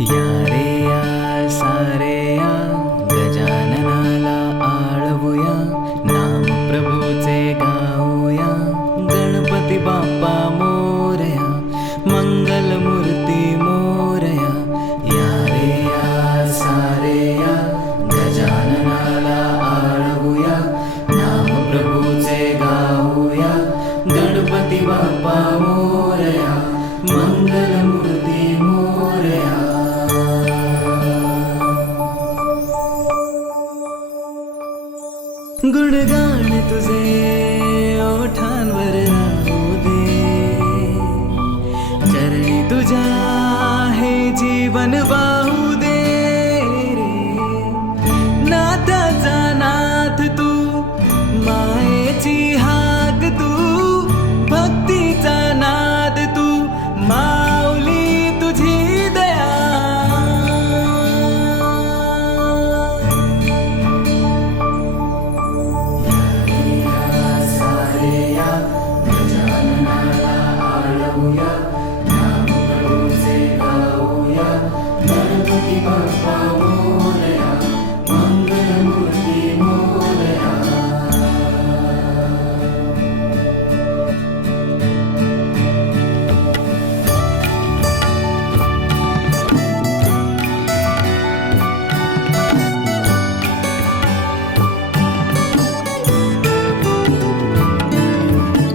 या रे या सारे या गजाननाला आळवूया, नाम प्रभूचे गाऊया, गणपती बाप्पा मोरया, मंगलमूर्ती मोरया. या रे या सारे या गजाननाला आळवूया, नाम प्रभूचे गाऊया, गणपती बाप्पा मोरया, मंगलमूर्ती मोरया. गुणगान तुझे ओठांवर राहू दे, चरणी तुझ्या हे जीवन वाहू दे रे. नाथाचा नाथ तू, मायेची हाक तू, भक्तीचा नाद तू, माऊली तुझी दया.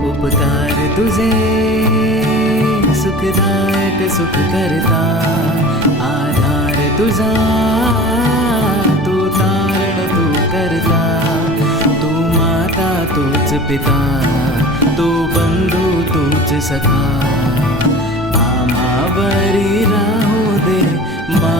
उपकार तुझे सुखदायक सुख करता, आधार तुझा तू तारण तू करता. तू माता तूच पिता, तू बंधू तूच सखा. आम्हावरी राहू दे मा